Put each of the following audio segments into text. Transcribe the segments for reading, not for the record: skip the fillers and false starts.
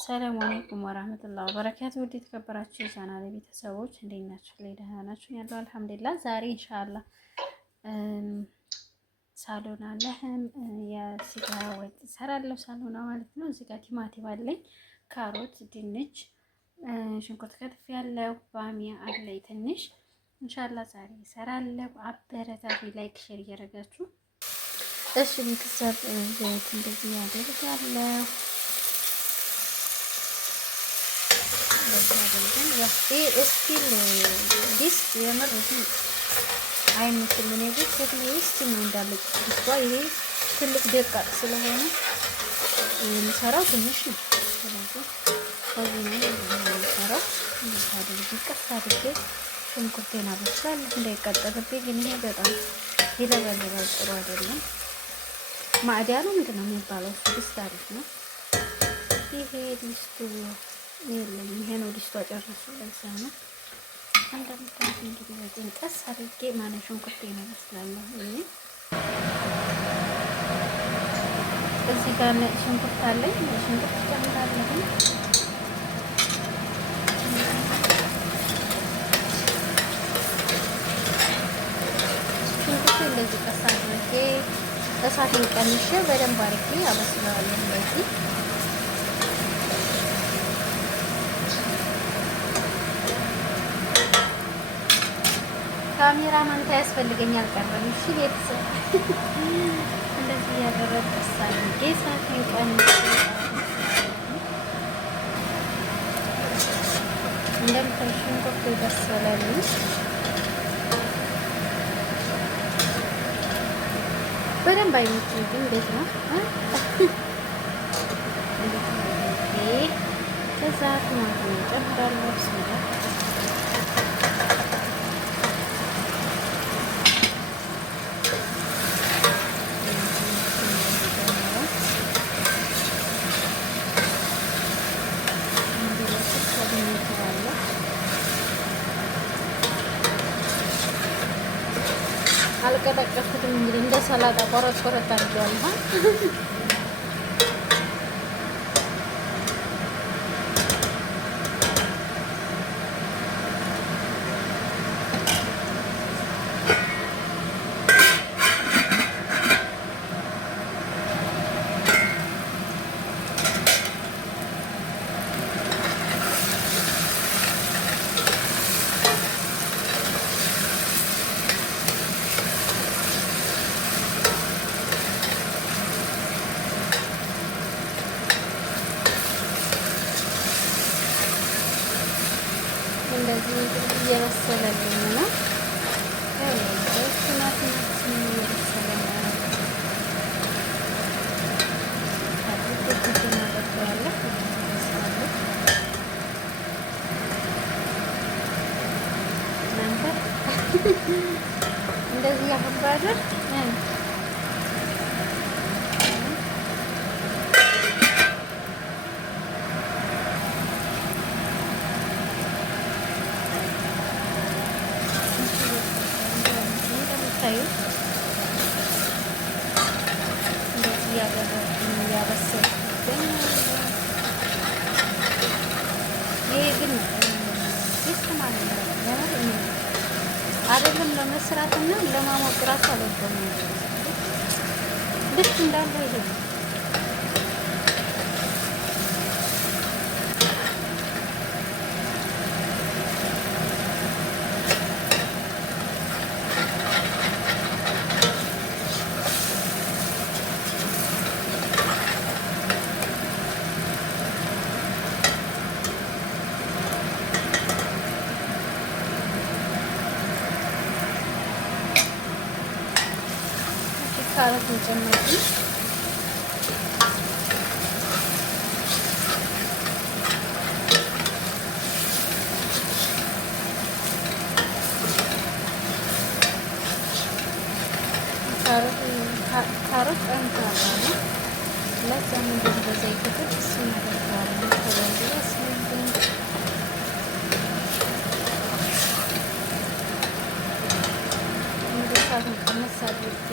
ሰላም አለይኩም ወራህመቱላሂ ወበረካቱ። ውድ የተከበራችሁ የቻናሌ ቤተሰቦች እንዴት ናችሁ? ላይ ደህና ናችሁ? ያለው አልሐምዱሊላህ። ዛሬ ኢንሻአላህ ሳሎና ለህም የስጋ ወጥ እሰራለሁ። ሳሎና ማለት ነው። እዚህ ጋር ቲማቲም አለኝ፣ ካሮት፣ ድንች፣ ሽንኩርት ከትፍ ያለው ባሚያ አለኝ ትንሽ። ኢንሻአላህ ዛሬ እሰራለሁ። አበረታቱ። ላይክ ሼር እያደረጋችሁ እሺ። ቤተሰብ ዘይት እንደዚህ ያደርጋለሁ። ስቲል ዲስት የምር አይመስልም። እኔ ግን ሴትዬ ውስጥ ነው እንዳለ ድስቷ። ይሄ ትልቅ ደቃቅ ስለሆነ የሚሰራው ትንሽ ነው። ስለዚህ ከዚህ ነው የሚሰራው። እንደዚህ አድርጌ ቀስ አድርጌ ሽንኩርቴን አበስላለሁ እንዳይቃጠልብኝ። ግን ይሄ በጣም ይለበልባል፣ ጥሩ አይደለም። ማዕዲያ ነው ምንድን ነው የሚባለው? እሱ ዲስት አሪፍ ነው። ይሄ ዲስቱ የለም፣ ይሄ ነው ዲስቷ። ጨርሱ ለዛ ነው። እንደምታዩት እንግዲህ ወጪን ቀስ አድርጌ ማለት ሽንኩርቴን አበስላለሁ። እዚህ ጋር ነጭ ሽንኩርት አለኝ። ሽንኩርት ጨምራለሁ። ሽንኩርት እንደዚህ ቀስ አድርጌ እሳቴን ቀንሼ በደንብ አድርጌ አበስለዋለሁ እንደዚህ። ካሜራ ማንታ ያስፈልገኛል ቀረም። እሺ ቤተሰብ እንደዚህ ያደረገ ሳይንጌ ሳይን ቀንሼ እንደምታዩ ሽንኩርቱ ይበስላል። በደንብ አይመችም ግን እንዴት ነው ከዛ ቲማቲም ጨምራለሁ። ብስሚላ አልቀጠቀጥኩትም። እንግዲህ እንደ ሰላጣ ቆረጥ ቆረጥ አድርጌዋለሁ። እንደዚህ እየበሰለልኝ ነው። ቲማቲማችን እየበሰለ ነው። እናንተ እንደዚህ ያፈባደር እንደዚህ ያደረግን እያበሰልኩኝ። ይሄ ግን ዲስት ማለት ነው አይደለም ለመስራትና ለማሞቅ እራሱ አልወደውም። ልክ እንዳለ ይሄ ነው። ካሮት እንጨምራለን። ካሮት ጠንካራ ነው። ለዛም እንደዚህ በዘይት ጥብስ እናደርገዋለን። ከበዚህ ያስፈልግን እንግዲህ ሳቱን ቀነስ አድርጌ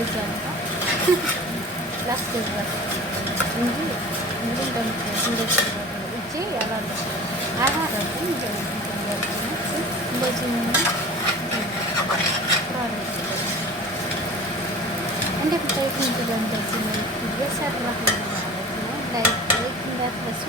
ላስገዛለሁ ላስገዛ እንጂ ምን እንደምትለው እንደዚህ እጄ ያላለች አላረኩም እንደዚህ እንደምታዩት እንግዲህ እንደዚህ ነው እየሰራሁ ነው ማለት ነው። ላይክ እንዳትረሱ።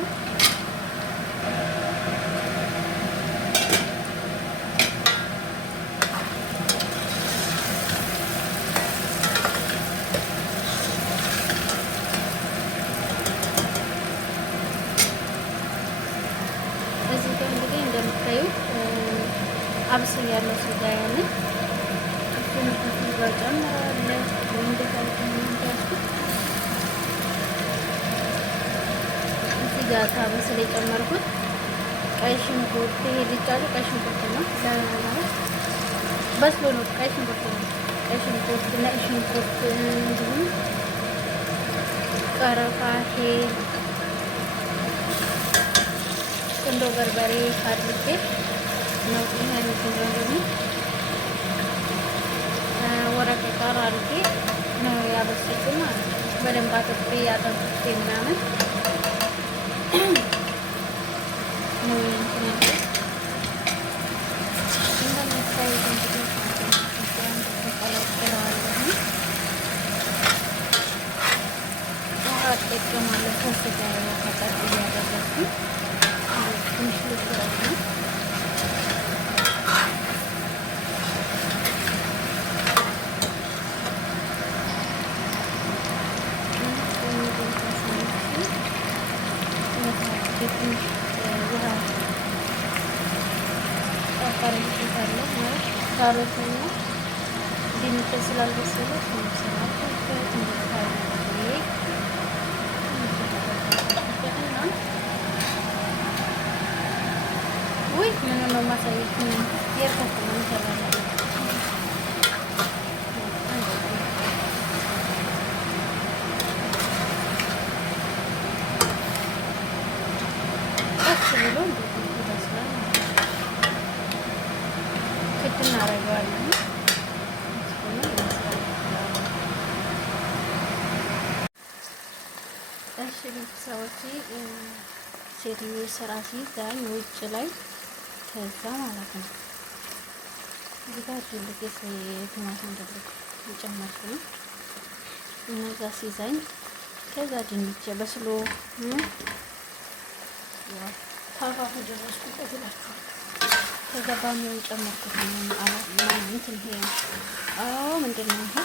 እዚህ ጋር እንግዲህ እንደምታዩት አብስያለሁ ስጋዬን ጨምራለሁ። እዚህ ጋር ታበስል የጨመርኩት ቀይ ሽንኩርት ይሄ ልጫሉ ቀይ ሽንኩርት ነው ለማለት በስሎ ነው። ቀይ ሽንኩርት ነው። ቀይ ሽንኩርት ነጭ ሽንኩርት እንዲሁም ቀረፋ፣ ቁንዶ በርበሬ አድርጌ ነው ይሄ ነው ወረቀ ቃር አድርጌ ነው ያበሰልኩት ማለት ነው። በደንብ አጥቤ ያጠብኩት ምናምን ነው እንትን ያለው እንደምታዩት እንግዲህ ተቀላቅለዋለሁ። ውሃ እጠቀማለሁ ከስጋ ከጠጥ እያደረግኩኝ ትንሽ ልስራው ነው። ካሮትና ድንች ስላልበሰለ ወይ ምን ነው ማሳየት የርካታ ነው ይችላል። እናደርገዋለን። እሺ ቤተሰቦች ሴትዮ ስራ ሲይዛኝ ውጭ ላይ ከዛ ማለት ነው እዚህ ጋር ድልቅ የቲማቲም ድልቅ የጨመርኩ ነው። እነዛ ሲይዛኝ ከዛ ድንች በስሎ ያው ታፋፉ ደረስኩበት እላችኋለሁ። ከዛ ባሚውን ጨመርኩት ነው ማለት ይሄ ምንድን ነው ይሄ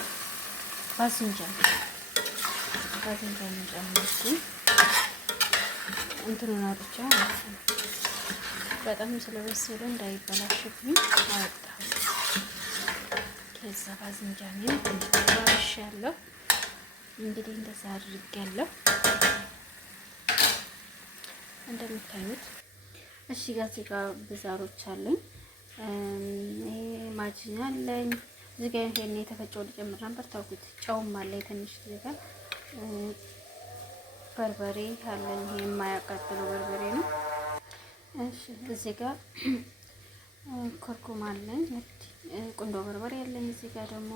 ባዝንጃን ጨመርኩኝ። እንትኑን አውጥቼ ማለት ነው። በጣም ስለበሰለ እንዳይበላሽብኝ አወጣሁ። ከዛ ባዝንጃኔን ዋሻለሁ። እንግዲህ እንደዛ አድርጌያለሁ እንደምታዩት። እሺ ጋር ብዛሮች አለኝ። ይሄ ማጅኛ አለኝ። እዚህ ጋር ይሄን የተፈጨው ልጨምር ነበር ታውቁት። ጨውም አለኝ ትንሽ። እዚህ ጋር በርበሬ አለኝ። ይሄ የማያቃጥለው በርበሬ ነው። እሺ እዚህ ጋር ኮርኩም አለኝ። ቁንዶ በርበሬ አለኝ። እዚህ ጋር ደግሞ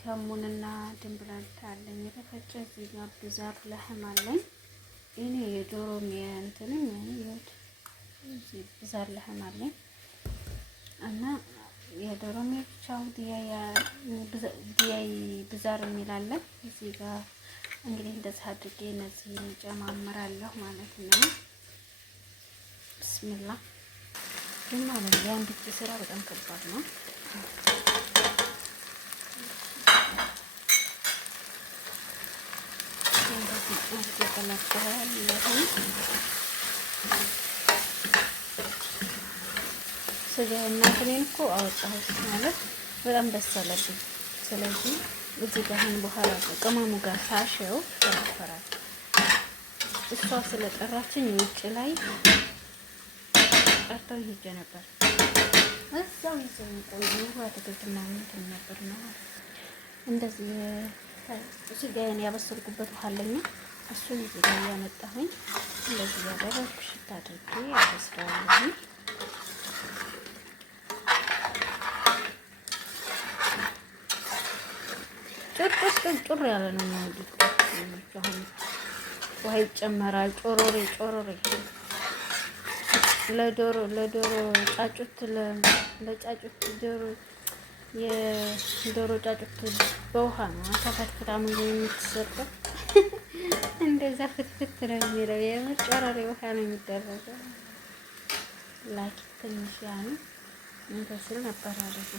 ከሙንና ድንብላል አለኝ የተፈጨ። እዚህ ጋር ብዛር ለህም አለኝ። እኔ የዶሮ እንትንም ይወድ ብዛር ለህም አለኝ እና የዶሮ ብቻው ዲያይ ብዛር የሚላለ እዚህ ጋር እንግዲህ እንደዚህ አድርጌ እነዚህን ጨማምራለሁ ማለት ነው። ብስሚላ ግን ማለት ነው የአንድ እጅ ስራ በጣም ከባድ ነው። ስጋ እናንተን እኮ አወጣሁት ማለት በጣም ደስ አለብኝ። ስለዚህ እዚህ ጋር አሁን በኋላ ቅመሙ ጋር ሳሸው ተፈራል። እሷ ስለጠራችኝ ውጭ ላይ ጠርተው ሄጄ ነበር። እዛው ይዘኝ ቆዩ። አትክልት ምናምን እንትን ነበር ነው እንደዚህ ስጋዬን ያበሰልኩበት ውሃ አለኝ። እሱን እዚህ ጋር ያመጣሁኝ እንደዚህ ያደረግኩ ሽታ አድርጌ አበስለዋለሁ። ጩር ያለ ነው የሚወዱት። አሁን ውሃ ይጨመራል። ጮሮሬ ለዶሮ ጫጩት ለጫጩት ዶሮ የዶሮ ጫጩት በውሃ ነው ተፈትፍታ ምግብ የምትሰጠው። እንደዛ ፍትፍት ነው የሚለው። የምር ጮሮሬ ውሃ ነው የሚደረገው። ላኪ ትንሽ ያን እንተስል ነበር አረፈ።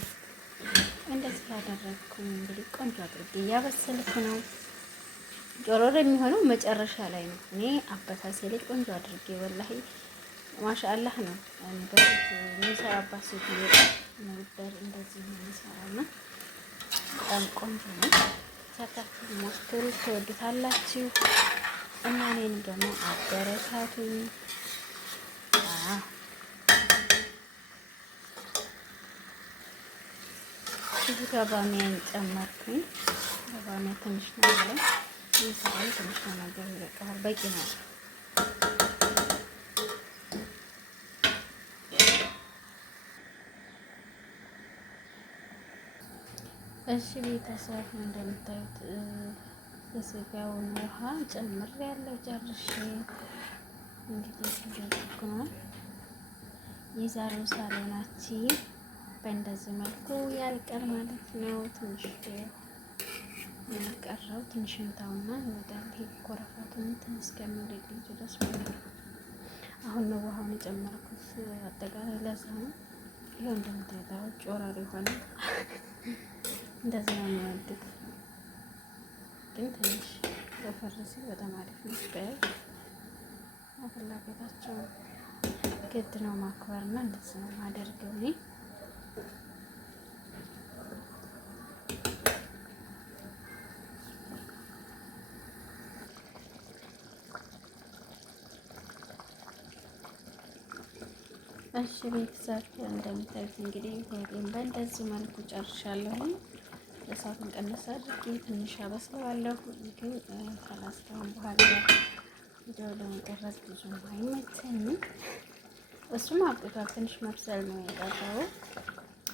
እንደዚህ ያደረግኩኝ እንግዲህ ቆንጆ አድርጌ እያበሰልኩ ነው። ጮሮሬ የሚሆነው መጨረሻ ላይ ነው። እኔ አበሳሴ ላይ ቆንጆ አድርጌ ወላሂ ማሻአላህ ነው። እኔ በፊት የሚሰራባት ሴትዮ ነበር እንደዚህ የሚሰራና በጣም ቆንጆ ነው። ሰርታችሁ ሞክሩት፣ ትወዱታላችሁ እና እኔን ደግሞ አበረታቱኝ። እዚህ ጋር ባሚያን ጨመርኩኝ። ባሚያ ትንሽ ነው ያለው። ይሰራል ትንሽ ነው ነገር ይበቃዋል፣ በቂ ነው። እሺ ቤተሰብ እንደምታዩት የስጋውን ውሃ ጨምር ያለው ጨርሼ እንግዲህ እያደረኩ ነው። የዛሬው ሳሎናችን በእንደዚህ መልኩ ያልቃል ማለት ነው። ትንሽ ያልቀረው ትንሽ እንታውና ይወጣል። ይሄ ኮረፋቱን ትንሽ እስከሚልልኝ ድረስ ማለት ነው። አሁን ነው ውሃውን የጨመርኩት አጠቃላይ ለዛ ነው። ይኸው እንደምታዩት ጮራሪ ሆነ። እንደዚህ ነው የሚወዱት፣ ግን ትንሽ ወፈር ሲል በጣም አሪፍ ነው። ስጋዬ ፍላጎታቸው ግድ ነው ማክበርና እንደዚህ ነው የማደርገው እኔ። እሺ ቤተሰብ እንደምታዩት እንግዲህ ወይም በእንደዚህ መልኩ ጨርሻለሁ። እሳቱን ቀነስ አድርጌ ትንሽ አበስለዋለሁ። ግን ካላስተውን በኋላ ቪዲዮ ለመቀረጽ ብዙም አይመቸኝም። እሱም አብቅቷል። ትንሽ መብሰል ነው የቀረው።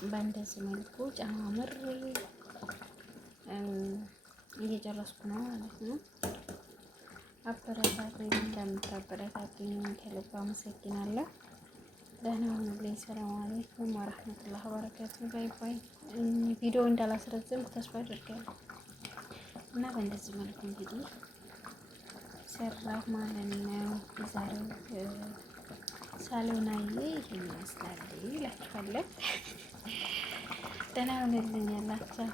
በእንደዚህ መልኩ ጨማምሬ እየጨረስኩ ነው ማለት ነው። አበረታቱኝ። እንደምታበረታቱኝ ከልብ አመሰግናለሁ። ደህና ሁኑልኝ። ሰላም አለይኩም ወራህመቱላሂ ወበረካቱ። ባይ ባይ። ቪዲዮ እንዳላስረዝም ተስፋ አድርጋለሁ እና በእንደዚህ መልኩ እንግዲህ ሰራሁ ማለት ነው። የዛሬው ሳሎናዬ ይሄን ይመስላል እላችኋለሁ። ደህና ሁኑልኝ ያላችሁ